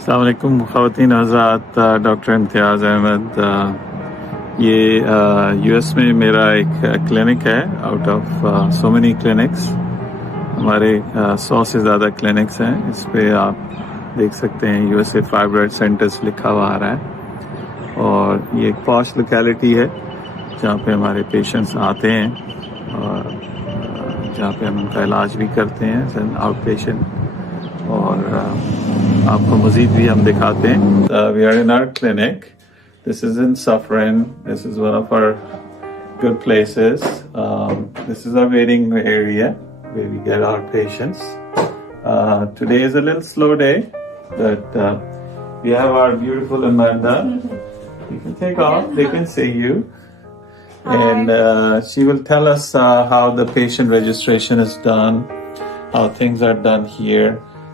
अस्सलाम वालेकुम ख़वातीन हज़रात। डॉक्टर इम्तियाज़ अहमद। ये यूएस में मेरा एक क्लिनिक है out of so many clinics. हमारे 100 से ज़्यादा क्लिनिक्स हैं। इस पे आप देख सकते हैं यूएसए फाइब्रॉइड सेंटर्स लिखा हुआ आ रहा है। और ये एक पॉश लोकेलिटी है जहाँ पे हमारे पेशेंट्स आते हैं और जहाँ पे हम उनका इलाज भी करते हैं एज एन आउट पेशेंट। और आपको मज़ीद भी हम दिखाते हैं। We are in our clinic. This is in saffron. This is one of our good places. This is our waiting area where we get our patients. Today is a little slow day, but we have our beautiful Amanda. You can take off. They can see you. Hi. And she will tell us how the patient registration is done, how things are done here.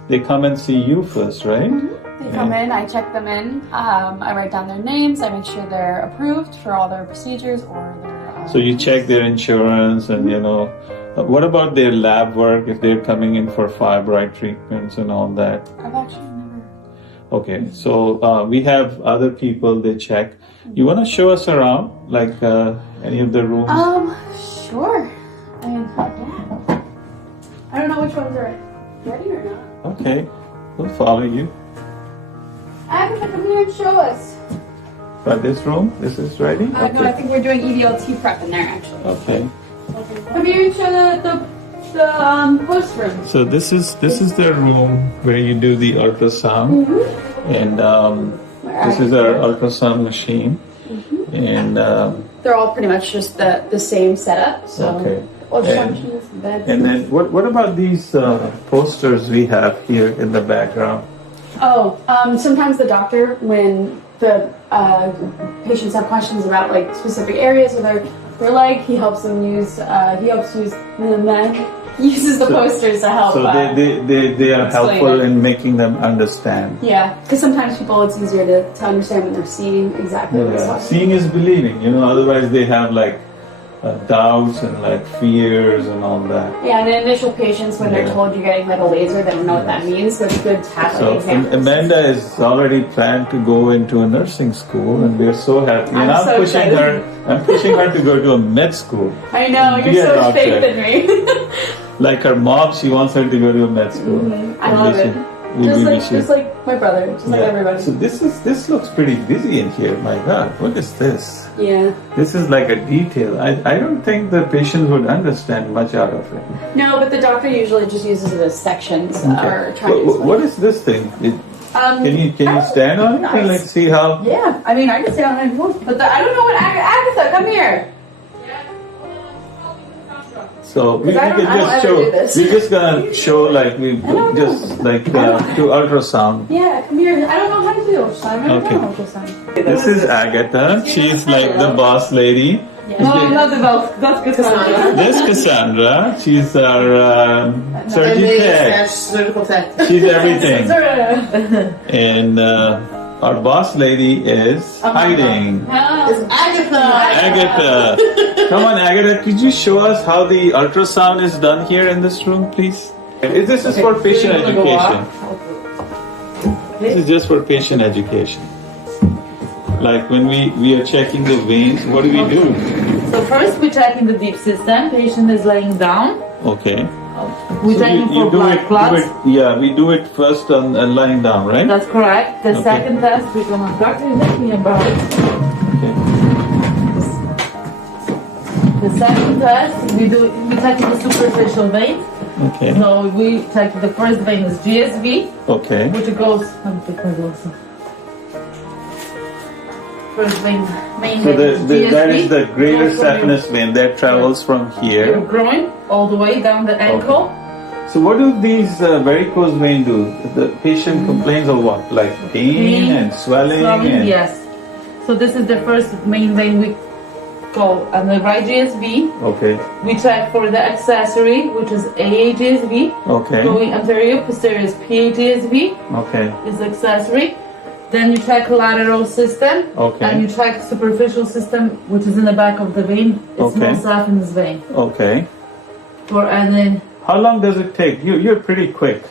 They come and see you first, right? They come in, I check them in, I write down their names, I make sure they're approved for all their procedures or their... So you check their insurance and, you know, what about their lab work if they're coming in for fibroid treatments and all that? I've actually never... Okay, so we have other people they check. You want to show us around, like any of the rooms? Sure. I mean, yeah. I don't know which ones are ready or not. Okay, we'll follow you. Agatha, come here and show us. But this room, this is ready? No, I think we're doing EVLT prep in there actually. Okay. Come here and show the post room. So this is the room where you do the ultrasound, and this is our ultrasound machine, and they're all pretty much just the same setup. So okay. ultrasound machines, beds. And then what about these posters we have here in the background? Sometimes the doctor, when the patients have questions about like specific areas or their leg, he helps use uses the posters to help. So they are helpful in making them understand. Yeah, because sometimes people it's easier to understand when they're seeing exactly what they're talking. Seeing is believing, you know. Otherwise they have like doubts and like fears and all that. Yeah, and the initial patients when they're told you're getting like a laser, they don't know what that means. So it's good to have So examples. Amanda is already planned to go into a nursing school, and we're so happy. And I'm so pushing excited. her. I'm pushing her to go to a med school. I know, Be you're a so doctor. faith in me. Like her mom, she wants her to go to a med school. I love it. Just like my brother, just like everybody. So this looks pretty busy in here. My God, what is this? Yeah. This is like a detail. I don't think the patient would understand much out of it. No, but the doctor usually just uses it as sections or trying to What is this thing? Can you stand on it and let's see how? Yeah, I mean I can stand on it if you want, but I don't know what Agatha, come here. So we can just show. We're just gonna show like we just like to ultrasound. Yeah, come here. I don't know how to do ultrasound. Okay. Ultrasound. This is Agatha. She's like the boss lady. No, not the boss. That's Cassandra. This Cassandra. She's our surgeon tech. She's everything. And our boss lady is hiding. It's Agatha. Agatha. Come on, Agatha. Could you show us how the ultrasound is done here in this room, please? This is for patient education. This is just for patient education. Like when we are checking the veins, what do we do? So first we check in the deep system. Patient is laying down. Okay. We check in for blood clots. Yeah, we do it first on lying down, right? That's correct. The second test we're gonna doctor is talking about it. Okay. The second test we check the superficial vein. Okay. So we check the first vein is GSV, Okay. which goes. Let me take my glasses. First vein, main So vein is GSV. that is the greater goes from your- saphenous vein that travels from your here. groin all the way down the ankle. So what do these varicose vein do? The patient complains of what? Like pain and swelling and... Yes. So this is the first main vein we call on the right GSV. Okay. We check for the accessory, which is AAGSV. Okay. Going anterior, posterior is PAGSV, Okay. is accessory. Then you check lateral system. Okay. And you check superficial system, which is in the back of the vein. It's Okay. more saphenous vein. Okay. And then How long does it take? You're pretty quick.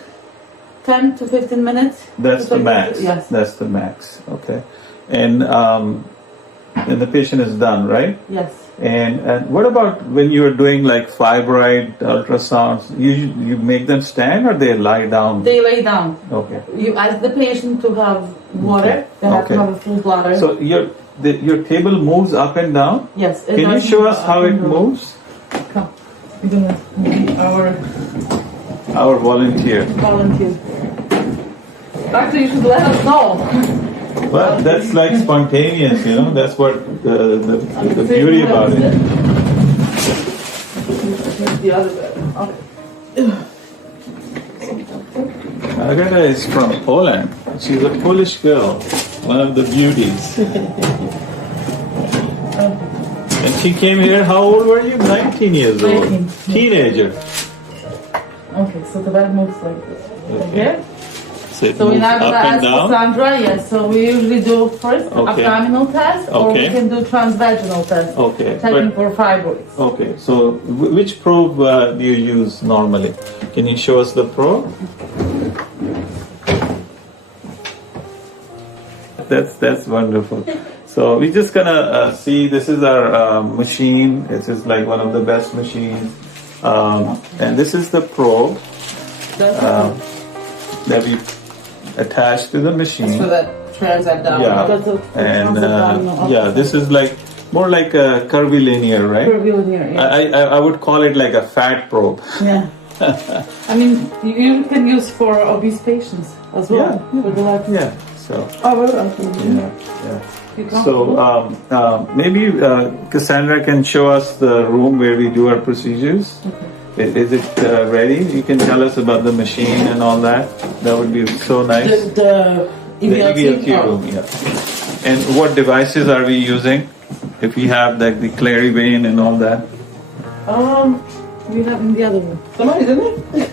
10 to 15 minutes. That's the max. Yes. That's the max. Okay. And the patient is done, right? Yes. And what about when you are doing like fibroid ultrasounds? You make them stand or they lie down? They lay down. Okay. You ask the patient to have water. They have Okay. to have a full bladder. So your table moves up and down. yes. it Can you does show move us up how and it down. moves? Come. We're gonna be our Our volunteer. volunteer. Doctor, you should let us know. Well, that's like spontaneous, you know. That's what the beauty about it. The other way. Okay. Agata is from Poland. She's a Polish girl, one of the beauties. And she came here, how old were you? 19 years old. 19. Teenager. Okay, so the bed moves like this. Okay. So it So we moves now up gonna and ask down. Cassandra, yes. So we usually do first Okay. abdominal test, or we Okay. can do transvaginal test, Okay. checking But, for fibroids. okay, so which probe do you use normally? Can you show us the probe? That's wonderful. So we're just gonna see. This is our machine. This is like one of the best machines, and this is the probe that we attach to the machine. For the transabdominal. Yeah, That's a and transabdominal yeah, this is like more like a curvilinear, right? curvilinear, yeah. I would call it like a fat probe. Yeah. I mean, you can use for obese patients as well. Yeah. For the left. Yeah. So Oh, okay. yeah, yeah. You So maybe Cassandra can show us the room where we do our procedures. Is it ready? You can tell us about the machine and all that. That would be so nice. The The EVLT room, yeah. And what devices are we using? If we have like the Clarivane and all that. We have in the other room. Somebody didn't it?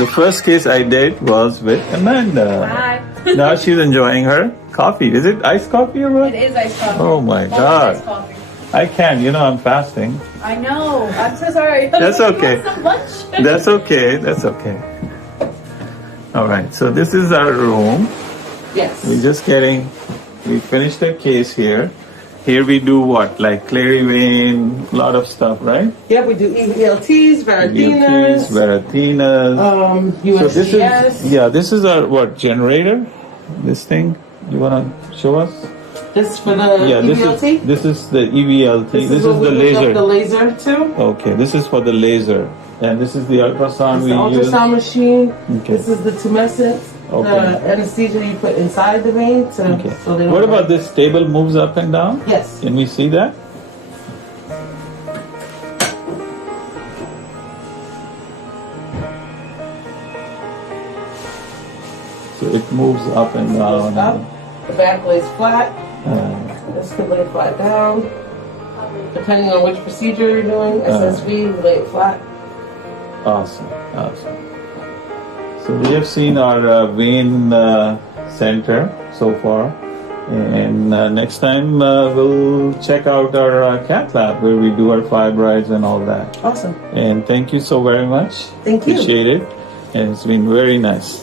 The first case I did was with Amanda. Hi. Now she's enjoying her coffee. Is it iced coffee or what? It is iced coffee. Oh my Always God. iced coffee. I can't, you know, I'm fasting. I know. I'm so sorry. That's You okay. want some lunch? That's okay, that's okay. All right, so this is our room. Yes. We finished the case here. Here we do what? Like Clarivane, a lot of stuff, right? Yeah, we do EVLTs, EVLTs, Varatinas, Varatinas. So this USGS. is, this is our what, generator? This thing? You wanna show us? This for the Yeah, EVLT. this is the EVLT. This is what the we hook up laser. the laser to. Okay, this is for the laser. And this is the ultrasound It's we the use. ultrasound machine. Okay. This is the tumescent, Okay. the anesthesia you put inside the vein. Okay. So they don't What about have- this table moves up and down? Yes. Can we see that? So it moves up and down. Up. The back lays flat. Uh, This could lay flat down. Depending on which procedure you're doing, SSV, we lay it flat. awesome, awesome. So we have seen our vein center so far, and next time we'll check out our cath lab where we do our fibroids and all that. Awesome. And thank you so very much. Thank you. Appreciate it, and it's been very nice.